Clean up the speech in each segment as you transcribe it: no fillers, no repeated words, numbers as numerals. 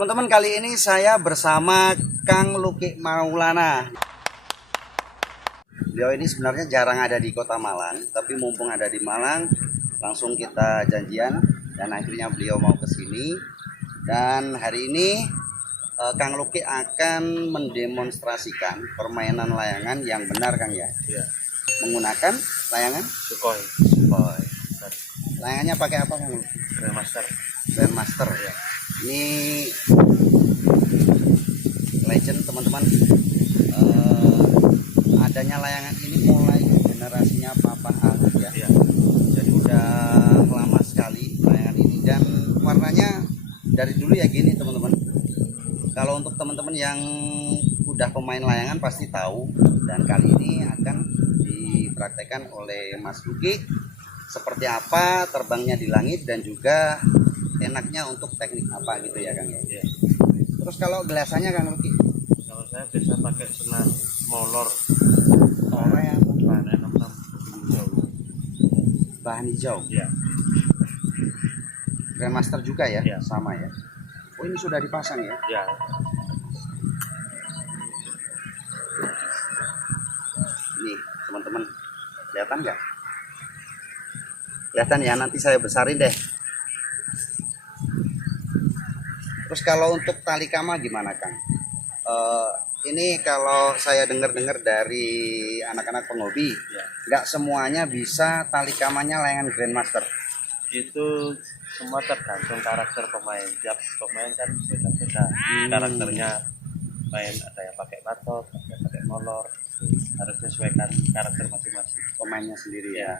Teman-teman, kali ini saya bersama Kang Luki Maulana. Beliau ini sebenarnya jarang ada di Kota Malang, tapi mumpung ada di Malang, langsung kita janjian dan akhirnya beliau mau ke sini. Dan hari ini Kang Luki akan mendemonstrasikan permainan layangan yang benar, Kang ya. Iya. Menggunakan layangan Sukhoi. Sukhoi. Layangannya pakai apa, Kang? Grandmaster. Grandmaster ya. Ini legend, teman-teman. Adanya layangan ini mulai generasinya Papa Ahmad ya. Iya. Jadi udah lama sekali layangan ini, dan warnanya dari dulu ya gini, teman-teman. Kalau untuk teman-teman yang udah pemain layangan pasti tahu, dan kali ini akan dipraktekkan oleh Mas Luki seperti apa terbangnya di langit dan juga enaknya untuk teknik apa gitu ya, Kang ya. Iya. Terus kalau gelasannya, Kang Luki? Kalau saya biasa pakai senar molor. Molor yang Bahannya 66 hijau. bahan hijau. Iya. Grandmaster juga ya? Iya. Sama ya. Oh, ini sudah dipasang ya? Iya. Nih, teman-teman. Kelihatan nggak? Kelihatan ya, nanti saya besarin deh. Terus kalau untuk tali kama gimana, Kang? Ini kalau saya dengar-dengar dari anak-anak penghobi, Iya. nggak semuanya bisa tali kamanya layangan Grandmaster. Itu semua tergantung karakter pemain. Tiap pemain kan beda-beda karakternya. Main ada yang pakai batok, ada yang pakai molor. Harus sesuaikan karakter masing-masing. Pemainnya sendiri ya. Iya.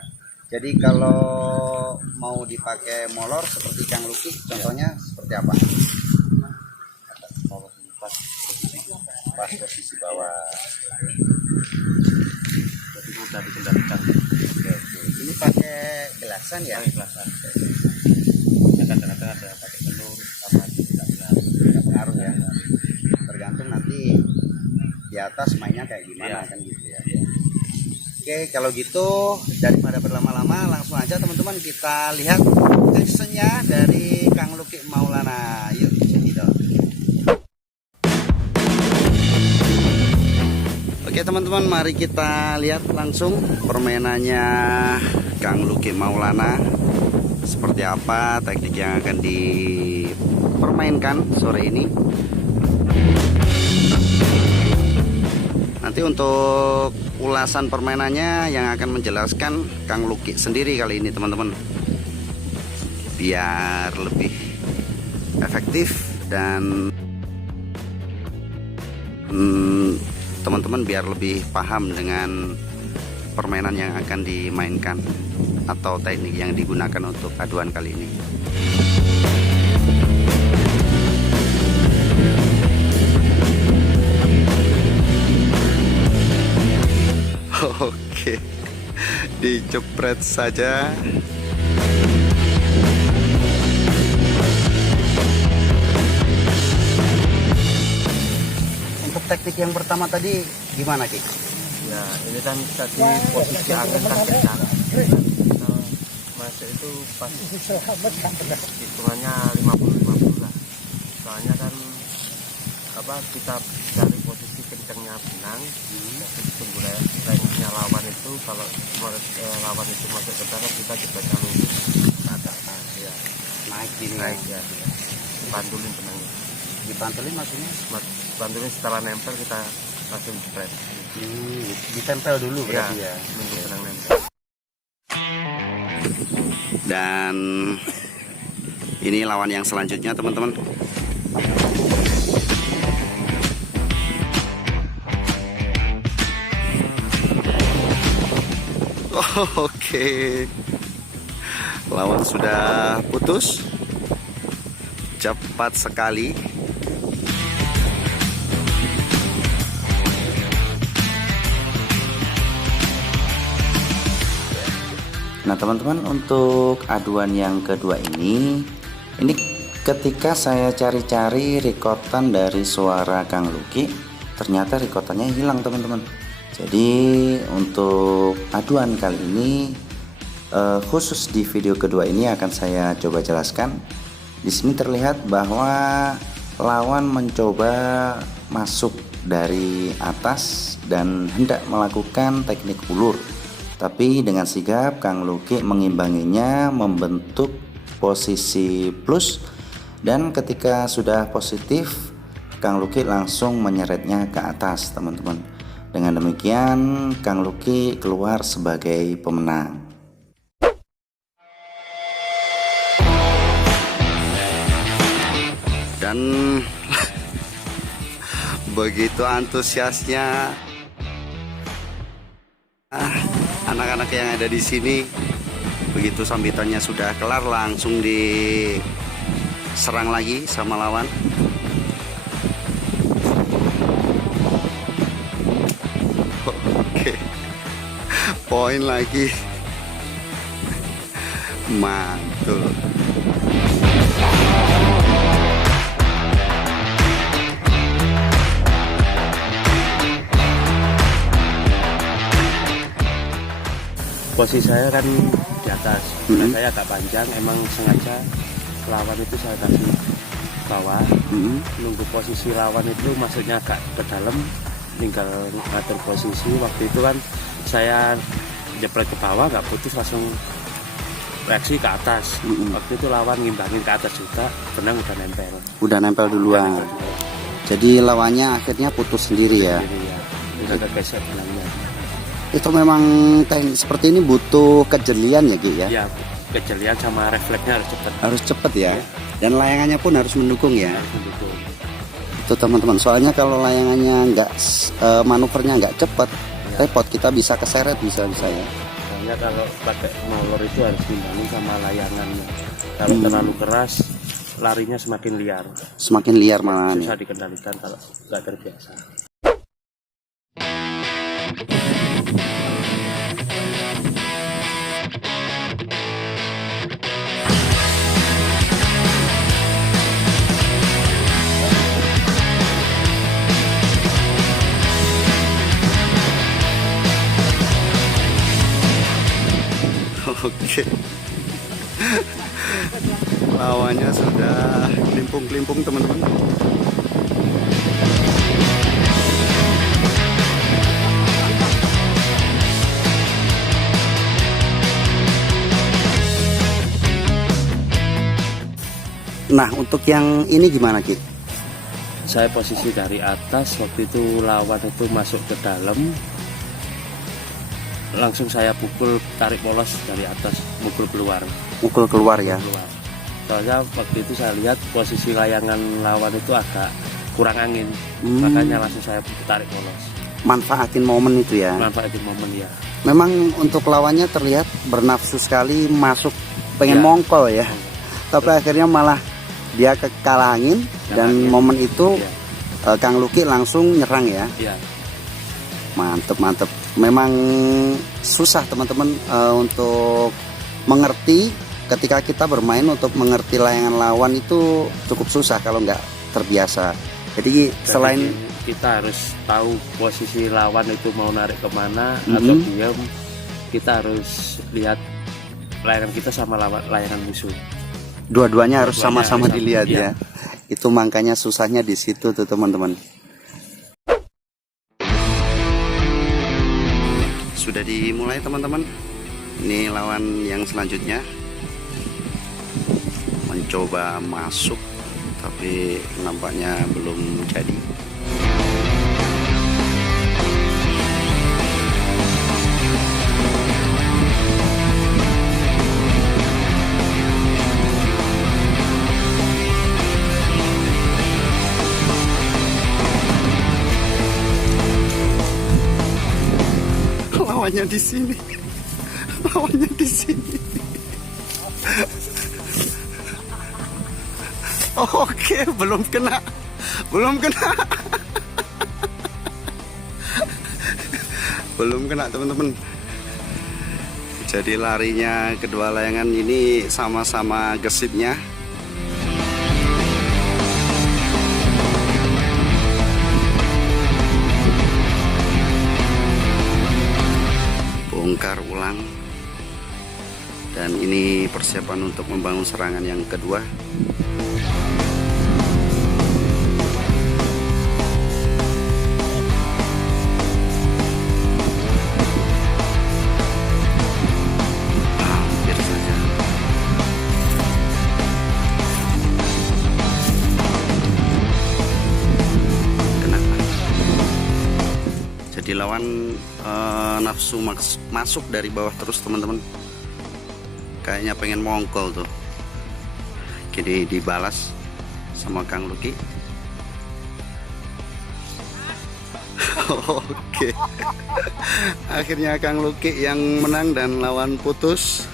Jadi kalau mau dipakai molor seperti Kang Luki, contohnya seperti apa? Ada molor pas posisi. Pas posisi bawah. Jadi mudah dikendalikan. Oke. Ini pakai gelasan ya? Yang ikhlasan. Kadang-kadang ada yang pakai telur sama tidak benar. Nggak pengaruh ya? Tergantung nanti di atas mainnya kayak gimana. Iya. Kan gitu ya. Iya. Oke, kalau gitu daripada berlama-lama, langsung aja teman-teman kita lihat actionnya dari Kang Luki Maulana. Yuk, cekidot. Oke teman-teman, mari kita lihat langsung permainannya Kang Luki Maulana. Seperti apa teknik yang akan dipermainkan sore ini. Nanti untuk ulasan permainannya yang akan menjelaskan Kang Luki sendiri kali ini, teman-teman. Biar lebih efektif dan teman-teman biar lebih paham dengan permainan yang akan dimainkan atau teknik yang digunakan untuk aduan kali ini. Oke, dijepret saja. Untuk teknik yang pertama tadi gimana, Ki? Ya, ini kan tadi posisi angin kan kencang. Kita masuk itu pas hitungannya 50-50 lah. Soalnya kan kita cari posisi kencangnya benang. Jadi tunggu lainnya lawan itu, kalau lawan itu masuk ke dalam, kita jepretnya lurus ke atas. Ya, Naik gini. naik ya. Pantulin benangnya. Dipantulin maksudnya? Pantulin setelah nempel kita langsung jepret. Ditempel dulu berarti ya. Nunggu benang nempel. Dan ini lawan yang selanjutnya, teman-teman. Oke, lawan sudah putus. Cepat sekali. Nah teman-teman, untuk aduan yang kedua ini ketika saya cari-cari rekotan dari suara Kang Luki, ternyata rekotannya hilang, teman-teman. Jadi untuk aduan kali ini khusus di video kedua ini akan saya coba jelaskan. Di sini terlihat bahwa lawan mencoba masuk dari atas dan hendak melakukan teknik ulur. Tapi dengan sigap Kang Luki mengimbanginya, membentuk posisi plus, dan ketika sudah positif Kang Luki langsung menyeretnya ke atas, teman-teman. Dengan demikian Kang Luki keluar sebagai pemenang. Dan begitu antusiasnya anak-anak yang ada di sini, begitu sambitannya sudah kelar langsung diserang lagi sama lawan. Oke, poin lagi, mantul. Posisi saya kan di atas, dan saya agak panjang, emang sengaja lawan itu saya kasih bawah, nunggu posisi lawan itu masuknya agak ke dalam, tinggal ngatur posisi. Waktu itu kan saya jepret ke bawah, nggak putus, langsung reaksi ke atas. Waktu itu lawan ngimbangin ke atas juga, benang udah nempel. Udah nempel duluan. Jadi lawannya akhirnya putus sendiri ya. Jadi ya, udah kegeser benangnya. Itu memang teknik seperti ini butuh kejelian ya Ki ya? Ya, kejelian sama refleksnya harus cepat. Harus cepet ya. Dan layangannya pun harus mendukung ya. Harus mendukung. Itu teman-teman. Soalnya kalau layangannya nggak manuvernya nggak cepet, repot, kita bisa keseret bisa-bisa ya. Soalnya kalau pakai molor itu harus diimbangi sama layangannya. Kalau terlalu keras, larinya semakin liar. Semakin liar malahan ya. Susah dikendalikan kalau nggak terbiasa. Oke. Lawannya sudah kelimpung-kelimpung teman-teman. Nah, untuk yang ini gimana Ki? Saya posisi dari atas, waktu itu lawan itu masuk ke dalam, langsung saya pukul, tarik polos dari atas, pukul keluar. Mukul keluar ya. Keluar. Soalnya waktu itu saya lihat posisi layangan lawan itu agak kurang angin, makanya langsung saya tarik polos. Manfaatin momen itu ya. Manfaatin momen ya. Memang untuk lawannya terlihat bernafsu sekali masuk, pengen Ya. mongkol ya. Tapi akhirnya malah dia kalah angin, dan momen itu Kang Luki langsung nyerang ya. Iya. Mantep. Memang susah teman-teman untuk mengerti ketika kita bermain, untuk mengerti layangan lawan itu cukup susah kalau nggak terbiasa. Jadi selain kita harus tahu posisi lawan itu mau narik kemana atau diam, kita harus lihat layangan kita sama layangan musuh. dua-duanya harus sama-sama harus dilihat ya. ya. Itu makanya susahnya di situ tuh teman-teman. Sudah dimulai teman-teman. Ini lawan yang selanjutnya mencoba masuk, tapi nampaknya belum jadi. Lawannya di sini. Lawannya di sini. Oke, belum kena. Belum kena. Belum kena teman-teman. Jadi larinya kedua layangan ini sama-sama gesitnya. Bongkar ulang, dan ini persiapan untuk membangun serangan yang kedua. dilawan nafsu masuk dari bawah terus teman-teman, kayaknya pengen mongkol tuh. Jadi dibalas sama Kang Luki. Oke, akhirnya Kang Luki yang menang dan lawan putus.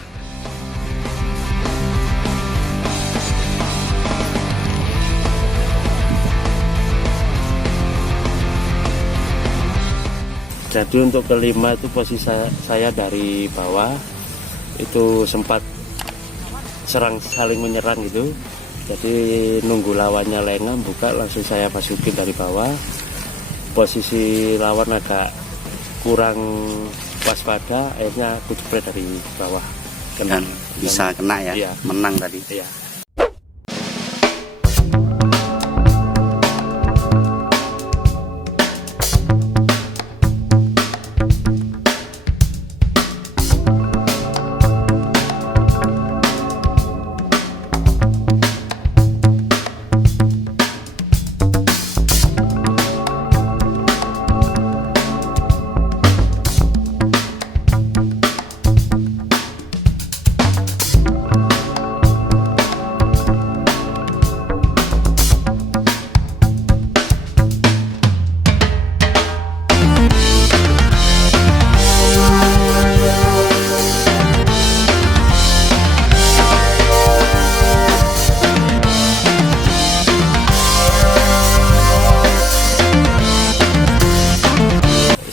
Jadi untuk kelima itu posisi saya dari bawah itu sempat saling menyerang gitu. Jadi nunggu lawannya lengah buka, langsung saya masukin dari bawah. Posisi lawan agak kurang waspada, akhirnya aku jepret dari bawah. Dan bisa kena ya, iya. Menang tadi. Iya.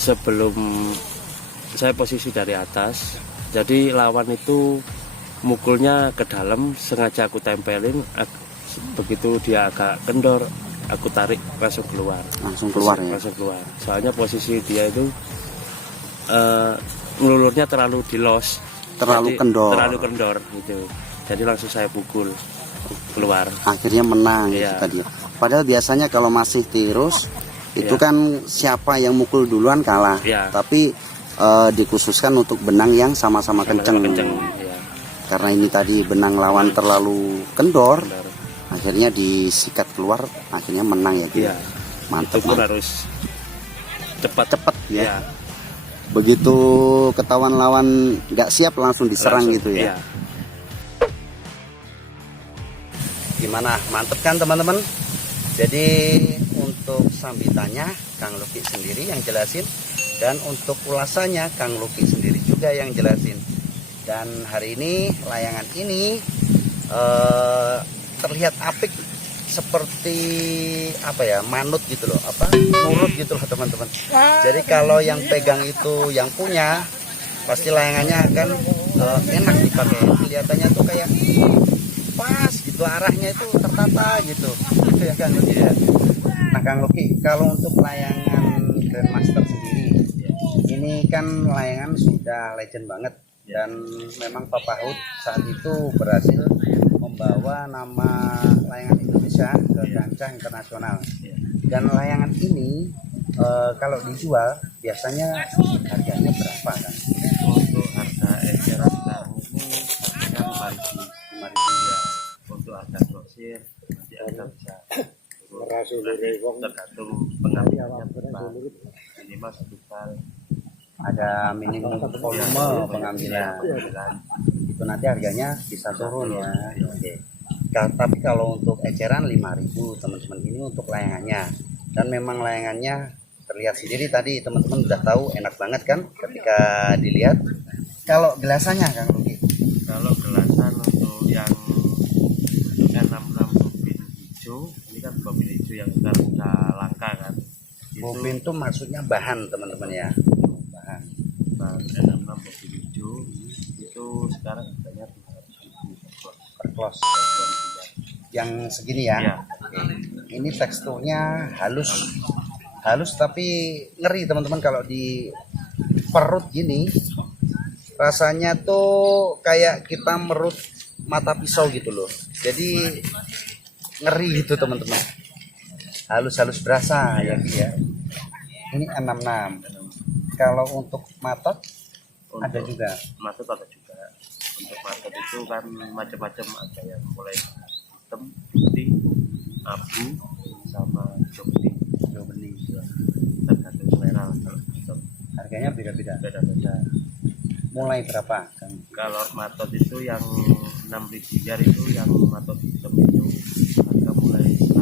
Sebelum saya posisi dari atas, jadi lawan itu mukulnya ke dalam, sengaja aku tempelin, begitu dia agak kendor, aku tarik langsung keluar. Langsung keluar ya? Langsung keluar. Soalnya posisi dia itu ngelulurnya terlalu dilos, Terlalu kendor gitu. Jadi langsung saya pukul keluar. Akhirnya menang Iya. gitu tadi. Padahal biasanya kalau masih tirus itu Iya. kan siapa yang mukul duluan kalah. Iya. Tapi dikhususkan untuk benang yang sama-sama kenceng. Iya. Karena ini tadi benang lawan terlalu kendor, Kendor. akhirnya disikat keluar, akhirnya menang ya. Iya. Mantap. Itu pun harus cepat. Cepet ya. Iya. Begitu ketahuan lawan nggak siap langsung diserang Langsung, gitu ya. Iya. Gimana, mantep kan teman-teman? Jadi untuk sambitannya Kang Luki sendiri yang jelasin, dan untuk ulasannya Kang Luki sendiri juga yang jelasin. Dan hari ini layangan ini terlihat apik seperti apa ya, manut gitu loh, nurut gitu loh teman-teman. Jadi kalau yang pegang itu yang punya, pasti layangannya akan enak dipakai. Kelihatannya tuh kayak pas gitu, arahnya itu tertata gitu ya Kang Luki ya. Nah Kang Luki, kalau untuk layangan Grandmaster sendiri, ini kan layangan sudah legend banget, dan memang Papa Hud saat itu berhasil membawa nama layangan Indonesia ke kancah internasional. Dan layangan ini kalau dijual biasanya harganya berapa kan? Untuk harga eceran sekarang ini harganya 5.000 ya. Untuk harga grosir nanti harga bisa turun, tergantung pengambilannya berapa, minimal 1 kali. Ada minimum volume pengambilan, itu nanti harganya bisa turun ya. Oke. Tapi kalau untuk eceran 5.000 teman-teman, ini untuk layangannya. Dan memang layangannya terlihat sendiri tadi teman-teman udah tahu, enak banget kan ketika dilihat. Kalau gelasannya Kang Luki? Kalau gelasan untuk yang N66 bobin hijau, ini kan bobin hijau yang sekarang udah langka kan. Bobin itu maksudnya bahan teman-teman ya. Bahan. Nah, N66 bobin hijau itu sekarang harganya 500.000 Per close. Yang segini ya. Iya. Oke. Ini teksturnya halus tapi ngeri teman-teman. Kalau di perut gini rasanya tuh kayak kita merut mata pisau gitu loh. Jadi ngeri gitu teman-teman. Halus berasa ya. Ini N66. Kalau untuk matot ada juga. Matot ada juga. Untuk matot itu kan macam-macam, ada yang mulai hitam, putih, abu, sama hijau bening. Tergantung selera lah kalau hitam. Harganya beda-beda. beda-beda. Mulai berapa, Kang? Kalau matot itu yang 6 biar itu yang matot hitam itu harga mulai 150.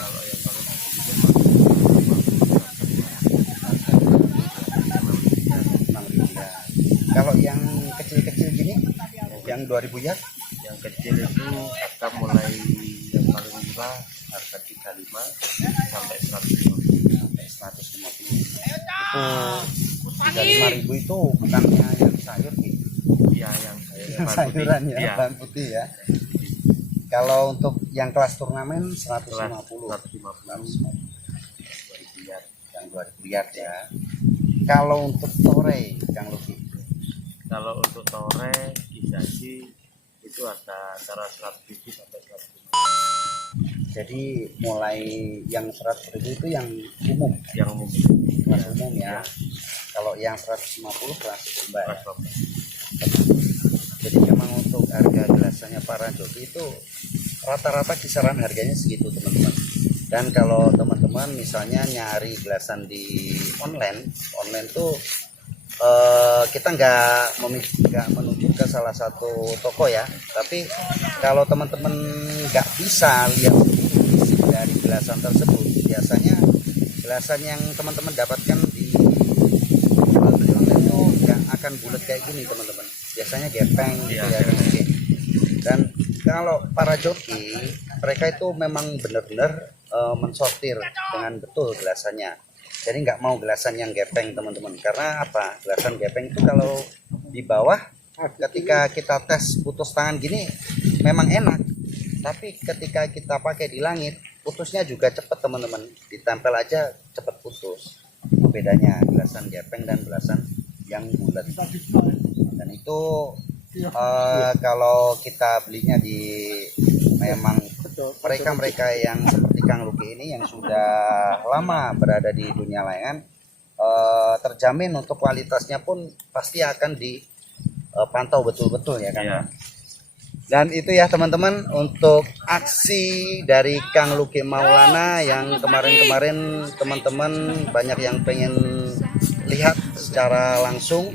Kalau yang paling bagus itu matot 6.000. Kalau yang kecil-kecil gini, yang 2.000 ya? yang kecil itu harga mulai yang paling murah harga 35 sampai 150. Sampai 150. Itu 35.000 itu bukannya yang sayur gitu? Iya, yang Sayuran ya, Iya. bahan putih ya. Kalau untuk yang kelas turnamen 150. 150. Biar. Yang 2.000 yard ya. Kalau untuk tore, Kang Luki, Kalau untuk tore Kisaji itu ada antara 100.000 sampai 150. jadi mulai yang 100.000 itu yang umum, Yang umum kelas umum ya. Kalau yang 150 kelas lomba ya. kelas Jadi memang untuk harga gelasannya para joki itu rata-rata kisaran harganya segitu teman-teman. Dan kalau teman-teman misalnya nyari gelasan di online tuh kita nggak menuju ke salah satu toko ya. Tapi kalau teman-teman nggak bisa lihat isi dari gelasan tersebut, biasanya gelasan yang teman-teman dapatkan di jual beli online itu nggak akan bulat kayak gini teman-teman. Biasanya gepeng gitu ya. Dan kalau para joki mereka itu memang benar-benar mensortir dengan betul gelasannya. Jadi nggak mau gelasan yang gepeng teman-teman. Karena apa? Gelasan gepeng itu kalau di bawah ketika kita tes putus tangan gini memang enak. Tapi ketika kita pakai di langit putusnya juga cepat teman-teman. Ditempel aja cepat putus. Itu bedanya gelasan gepeng dan gelasan yang bulat. Dan itu kalau kita belinya di memang mereka yang seperti Kang Luki ini yang sudah lama berada di dunia layangan, terjamin untuk kualitasnya pun pasti akan dipantau betul-betul ya kan. Iya. Dan itu ya teman-teman untuk aksi dari Kang Luki Maulana yang kemarin-kemarin teman-teman banyak yang pengen lihat secara langsung.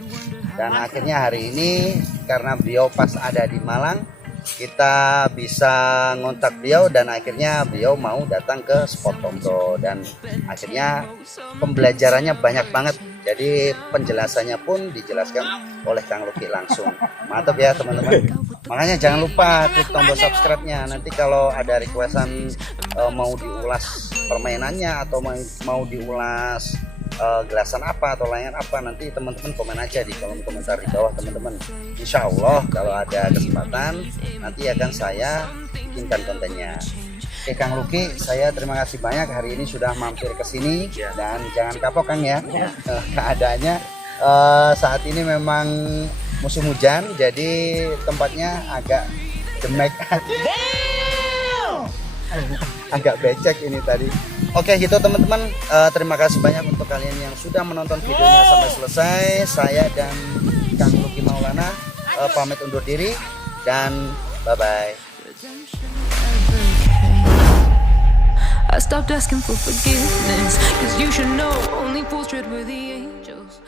Dan akhirnya hari ini karena beliau pas ada di Malang, kita bisa ngontak beliau dan akhirnya beliau mau datang ke spot Tomto dan akhirnya pembelajarannya banyak banget. Jadi penjelasannya pun dijelaskan oleh Kang Luki langsung. Mantap ya teman-teman. Makanya jangan lupa klik tombol subscribe-nya. Nanti kalau ada requestan mau diulas permainannya atau mau diulas gelasan apa atau layangan apa, nanti teman-teman komen aja di kolom komentar di bawah teman-teman. Insya Allah kalau ada kesempatan nanti akan saya bikinkan kontennya. Oke Kang Luki, saya terima kasih banyak hari ini sudah mampir ke sini dan jangan kapok Kang ya. Keadaannya saat ini memang musim hujan jadi tempatnya agak jemek. Agak becek ini tadi. Oke gitu teman-teman, terima kasih banyak untuk kalian yang sudah menonton videonya sampai selesai. Saya dan Kang Luki Maulana pamit undur diri dan bye-bye. I stopped asking for forgiveness, 'cause you should know only fools tread where the angels